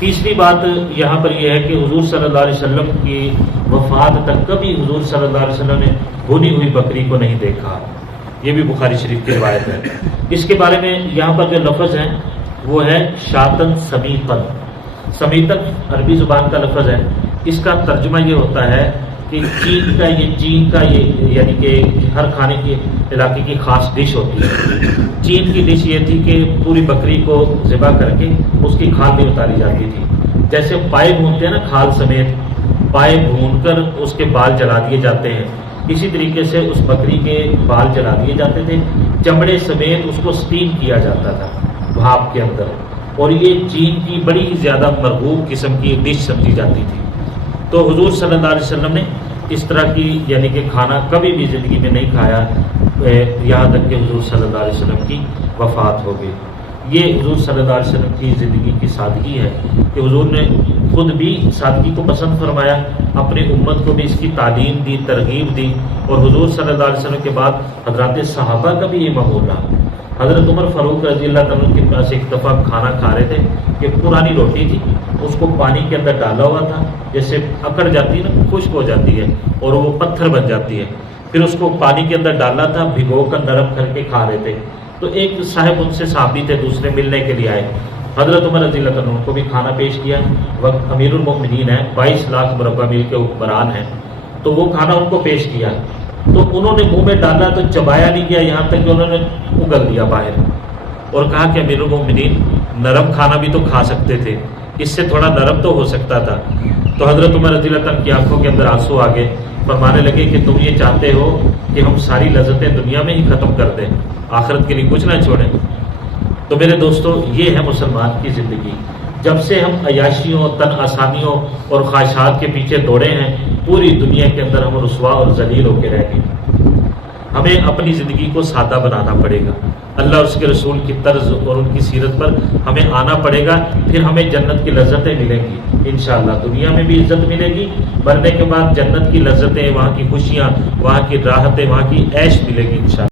تیسری بات یہاں پر یہ ہے کہ حضور صلی اللہ علیہ وسلم کی وفات تک کبھی حضور صلی اللہ علیہ وسلم نے بھونی ہوئی بکری کو نہیں دیکھا. یہ بھی بخاری شریف کی روایت ہے. اس کے بارے میں یہاں پر جو لفظ ہیں وہ ہے شاتن سمیتن. سمیتن عربی زبان کا لفظ ہے. اس کا ترجمہ یہ ہوتا ہے کہ چین کا یہ یعنی کہ ہر کھانے کے علاقے کی خاص ڈش ہوتی ہے. چین کی ڈش یہ تھی کہ پوری بکری کو ذبح کر کے اس کی کھال بھی اتاری جاتی تھی. جیسے پائے بھونتے ہیں نا کھال سمیت، پائے بھون کر اس کے بال جلا دیے جاتے ہیں، اسی طریقے سے اس بکری کے بال جلا دیے جاتے تھے، چمڑے سمیت اس کو سٹیم کیا جاتا تھا بھاپ کے اندر. اور یہ چین کی بڑی زیادہ مرغوب قسم کی ڈش سمجھی جاتی تھی. تو حضور صلی اللہ علیہ وسلم نے اس طرح کی یعنی کہ کھانا کبھی بھی زندگی میں نہیں کھایا یہاں تک کہ حضور صلی اللہ علیہ وسلم کی وفات ہو گئی. یہ حضور صلی اللہ علیہ وسلم کی زندگی کی سادگی ہے کہ حضور نے خود بھی سادگی کو پسند فرمایا، اپنی امت کو بھی اس کی تعلیم دی، ترغیب دی. اور حضور صلی اللہ علیہ وسلم کے بعد حضرات صحابہ کا بھی یہ معمول رہا. حضرت عمر فاروق رضی اللہ تعالیٰ کے پاس ایک دفعہ کھانا کھا رہے تھے کہ پرانی روٹی تھی، اس کو پانی کے اندر ڈالا ہوا تھا، جیسے اکڑ جاتی ہے نا، خشک ہو جاتی ہے اور وہ پتھر بن جاتی ہے. پھر اس کو پانی کے اندر ڈالا تھا، بھگو کر نرم کر کے کھا رہے تھے. تو ایک صاحب ان سے صحابی تھے، دوسرے ملنے کے لیے آئے. حضرت عمر رضی اللہ عنہ کو بھی کھانا پیش کیا. وقت امیر المؤمنین ہیں، 22 لاکھ مربع میل کے حکمران ہیں، تو وہ کھانا ان کو پیش کیا. تو انہوں نے منہ میں ڈالا تو چبایا نہیں گیا، یہاں تک کہ انہوں نے اگل دیا باہر اور کہا کہ امیر المؤمنین نرم کھانا بھی تو کھا سکتے تھے، اس سے تھوڑا نرم تو ہو سکتا تھا. تو حضرت عمر رضی اللہ عنہ کی آنکھوں کے اندر آنسو آ گئے. فرمانے لگے کہ تم یہ چاہتے ہو کہ ہم ساری لذتیں دنیا میں ہی ختم کر دیں، آخرت کے لیے کچھ نہ چھوڑیں. تو میرے دوستو، یہ ہے مسلمان کی زندگی. جب سے ہم عیاشیوں، تن آسانیوں اور خواہشات کے پیچھے دوڑے ہیں، پوری دنیا کے اندر ہم رسوا اور ذلیل ہو کے رہ گئے. ہمیں اپنی زندگی کو سادہ بنانا پڑے گا. اللہ اور اس کے رسول کی طرز اور ان کی سیرت پر ہمیں آنا پڑے گا. پھر ہمیں جنت کی لذتیں ملیں گی انشاءاللہ. دنیا میں بھی عزت ملے گی، مرنے کے بعد جنت کی لذتیں، وہاں کی خوشیاں، وہاں کی راحتیں، وہاں کی عیش ملے گی انشاءاللہ.